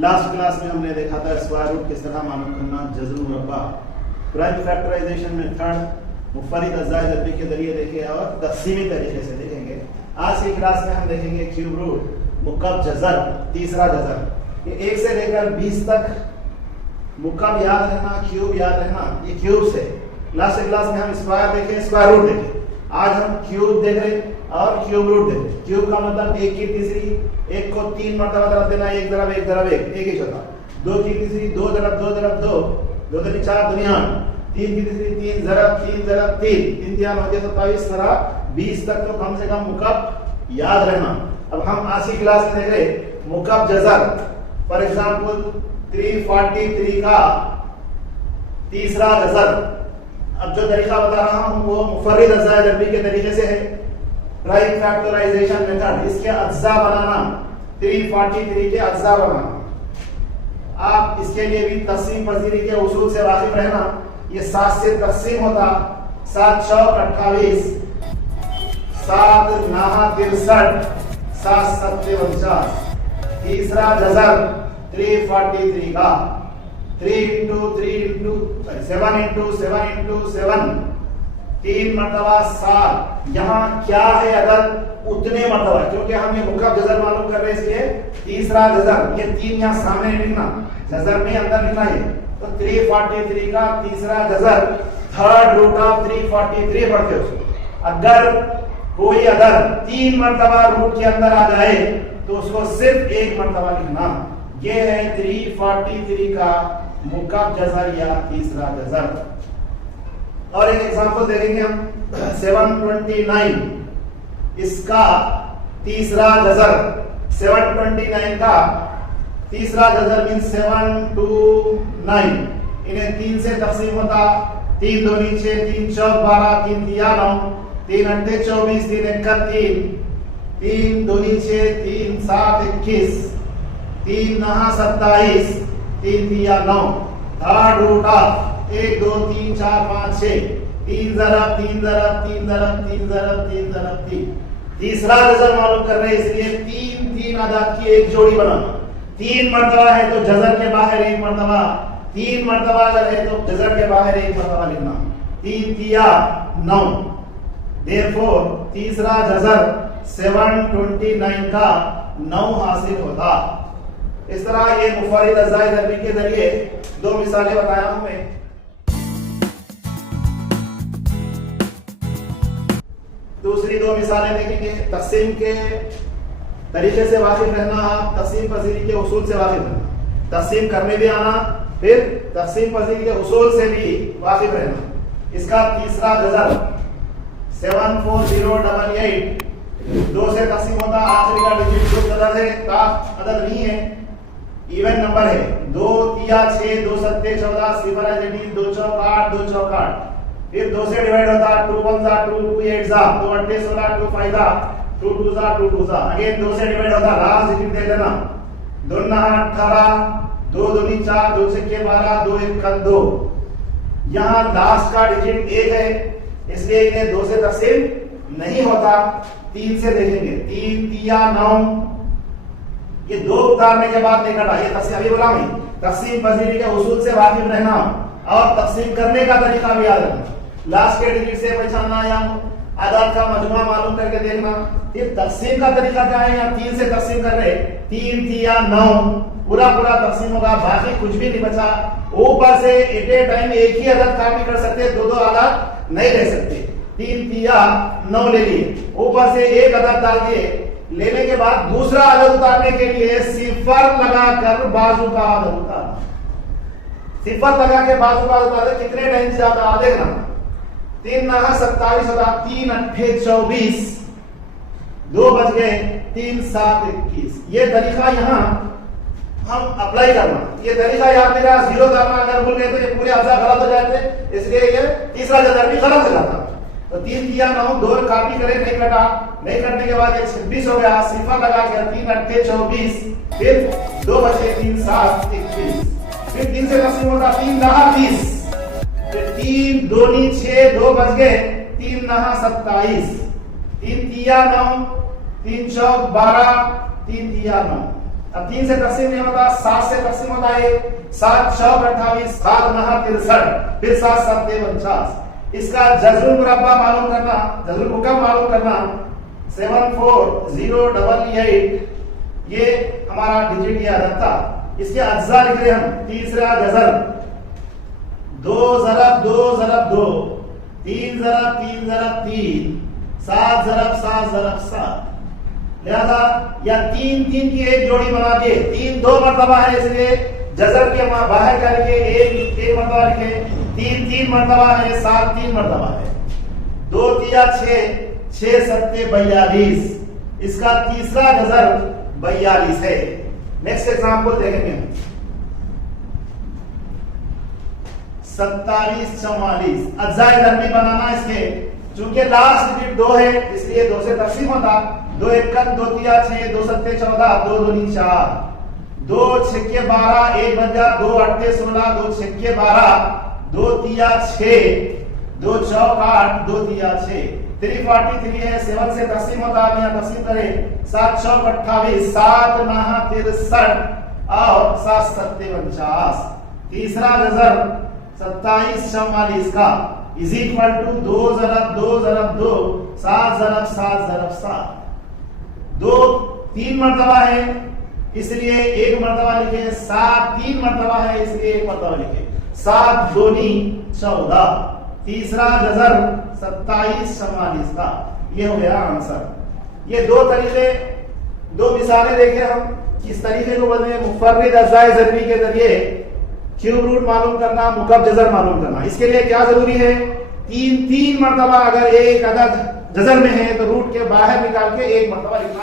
Last class में हमने देखा था स्क्वायर रूट किस तरह मालूम करना, जज़र मुरब्बा, प्राइम फैक्टराइजेशन मेथड, मुफर्रिद अज़ाइद अरबी के जरिए देखे और तक़सीमी तरीके से देखेंगे। आज की क्लास में हम देखेंगे क्यूब रूट, मुकब जज़र, तीसरा जज़र। ये 1 से लेकर 20 तक मुकब याद रहना, क्यूब याद रहना, ये क्यूब से। लास्ट क्लास में हम स्क्वायर देखे, स्क्वायर रूट देखे। आज हम क्यूब देख रहे और क्यूब रूट देख रहे। क्यूब का मतलब 1 की तीसरी, 1 को 3 मरतबा तरफ देना, 1 तरफ 1 तरफ 1, एक ही होता। 2 की तीसरी, 2 तरफ 2 तरफ 2, 2 दूनी 4 दुनिया। 3 की तीसरी, 3 ज़रब 3 ज़रब 3, 3 3 हो गया 27। तरह 20 तक तो कम से कम मुकब याद रहना। अब हम आज की क्लास में देख रहे मुकब जज़र। फॉर एग्जांपल 343 का तीसरा जज़र। अब जो तरीका बता रहा हूं वो मुफर्रिद अज़ाइद अरबी के तरीके से है, प्राइम फैक्टराइजेशन मेथड। इसके अज्जा बनाना, 343 के अज्जा बनाना। आप इसके लिए भी तक़सीम पज़ीरी के उसूल से वाकिफ रहना। ये 7 से तक़सीम होता, 7 चौक 28, 7 9 63, 7 7 49। तीसरा जज़र 343 का 3 into 7 into 7, 3 मरतबा 7। यहाँ क्या है अगर उतने मरतबा, क्योंकि हम ये मुकब जज़र मालूम कर रहे हैं, इसलिए तीसरा जज़र, ये 3 यहाँ सामने लिखना, जज़र में अंदर लिखना है। तो 343 का तीसरा जज़र, थर्ड रूट ऑफ 343 पढ़ते हो। अगर कोई 3 मरतबा रूट के अंदर आ जाए तो उसको सिर्फ 1 मरतबा लिखना। ये है 343 का मुकब जज़र या तीसरा जज़र। और एक एग्जांपल देखेंगे हम 729, इसका तीसरा जज़र। 729 का तीसरा जज़र मीन 7 to 9। इन्हें 3 से तक़सीम होता, 3 दूनी 6, 3 चौक 12, 3 तिया 9, 3 अट्ठे 24, 3 एक्का 3, 3 दूनी 6, 3 7 21, 3 9 27, 3 तिया 9। थर्ड रूट ऑफ 1 2 3 4 5 6, 3 ज़रब 3 ज़रब 3 ज़रब 3 ज़रब 3 ज़रब 3। तीसरा जज़र मालूम कर रहे हैं, इसलिए 3 अदद की एक जोड़ी बनाना। 3 मरतबा है तो जज़र के बाहर 1 मरतबा, 3 मरतबा अगर है तो जज़र के बाहर 1 मरतबा लिखना। 3 तिया 9। देयरफॉर तीसरा जज़र 729 का 9 हासिल होता। इस तरह ये मुफर्रिद अज़ाइद अरबी के जरिए 2 मिसालें बताया हूं मैं। दूसरी 2 मिसालें देखेंगे। तक़सीम के तरीके से वाकिफ रहना, आप तक़सीम पज़ीरी के उसूल से वाकिफ रहना, तक़सीम करने भी आना, फिर तक़सीम पज़ीरी के उसूल से भी वाकिफ रहना। इसका तीसरा जज़र 74088, 2 से तक़सीम होता, आखिरी का डिजिट जो अदद है, काफ अदद नहीं है, इवन नंबर है। 2 तिया 6, 2 सत्ते 14, 0 है 2 चौक 8, 2 चौक 8। फिर 2 से डिवाइड होता, 2 1 जा 2 2 8 जा, 2 अट्ठे 16, 2 5 जा, 2 2 जा 2 2 जा। अगेन 2 से डिवाइड होता, लास्ट डिजिट दे देना, 2 9 18, 2 दूनी 4, 2 छक्के 12, 2 1 2। यहाँ लास्ट का डिजिट 1 है, इसलिए इन्हें 2 से तक़सीम नहीं होता। 3 से देखेंगे, 3 तिया 9, ये 2 उतारने के बाद नहीं कटा। ये तक़सीम अभी बोला मैं, तक़सीम पज़ीरी के उसूल से वाकिफ रहना और तक़सीम करने का तरीका भी याद रखना। लास्ट के डिजिट से पहचानना या अदद का मजमुआ मालूम करके देखना। ये तक़सीम का तरीका क्या है? यहाँ 3 से तक़सीम कर रहे, 3 तिया 9, पूरा तक़सीम होगा, बाकी कुछ भी नहीं बचा। ऊपर से एट ए टाइम एक ही अदद कॉपी कर सकते, 2 अदद नहीं ले सकते। 3 तिया 9 ले लिए, ऊपर से एक अदद डाल दिए। लेने के बाद दूसरा अदद उतारने के लिए सिफर लगाकर बाजू का अदद उतारना। सिफर लगा के बाजू का अदद उतारना कितने टाइम से आता है देखना। 3 9 27 होता, 3 अट्ठे 24, 2 बज गए, 3 7 21। ये तरीका यहाँ हम अप्लाई करना। ये तरीका याद नहीं रहा, 0 करना, अगर भूल गए तो ये पूरे अज़ा गलत हो जाते, इसलिए ये तीसरा जज़र भी गलत हो जाता। तो 3 तिया 9, 2 कॉपी करें, नहीं कटा, नहीं करने के बाद ये 26 हो गया। सिफर लगा के 3 अट्ठे 24, फिर 2 बचे 3 7 21, फिर 3 से तक़सीम होता, 3 9 30, फिर 3 दूनी 6, 2 बज गए, 3 9 27, 3 तिया 9, 3 चौक 12, 3 तिया 9। अब 3 से तकसीम नहीं होता, 7 से तकसीम होता है, 7 चौक 28, 7 9 63, फिर 7 7 49। इसका जज़्रुल मुरब्बा मालूम करना, जज़्रुल मुकम मालूम करना 74088, ये हमारा डिजिट याद रखता। इसके अज्जा लिख रहे हम, तीसरा जज़र 2 ज़रब 2 ज़रब 2, 3 ज़रब 3 ज़रब 3, 7 ज़रब 7 ज़रब 7। लिहाजा या 3 3 की एक जोड़ी बना के, 3 2 मरतबा है इसलिए जज़र के बाहर करके एक मरतबा लिखे, 3 3 मरतबा है, 7 3 मरतबा है, 2 3 6, 6 7 42। इसका तीसरा जज़र 42 है। नेक्स्ट एग्जांपल देखेंगे 27 44। अज्जाए दरमी बनाना इसके, चूंकि लास्ट डिजिट 2 है इसलिए 2 से तकसीम होता, 2 1 2 3 6, 2 7 14, 2 2 4, 2 6 12, 1 बन जा, 2 8 16, 2 6 12, 2 3 6, 2 4 8, 2 3 6, 343 है। 7 से तकसीम होता, अब यहाँ तकसीम करें, 7 4 28, 7 9 63 और 7 7 49। तीसरा जज़र 27 44 का इज इक्वल टू 2 ज़रब 2 ज़रब 2, 7 ज़रब 7 ज़रब 7। 2 3 मरतबा है इसलिए 1 मरतबा लिखे, 7 3 मरतबा है इसलिए 1 मरतबा लिखे, 7 दूनी 14। तीसरा जज़र 27 44 का, ये हो गया आंसर। ये 2 तरीके, 2 मिसालें देखे हम किस तरीके को बदले मुफर्रिद अज़्ज़ाए ज़रबी के जरिए क्यूब रूट मालूम करना, मुकब जज़र मालूम करना। इसके लिए क्या जरूरी है, 3 3 मरतबा अगर एक अदद जज़र में है तो रूट के बाहर निकाल के 1 मरतबा लिखना।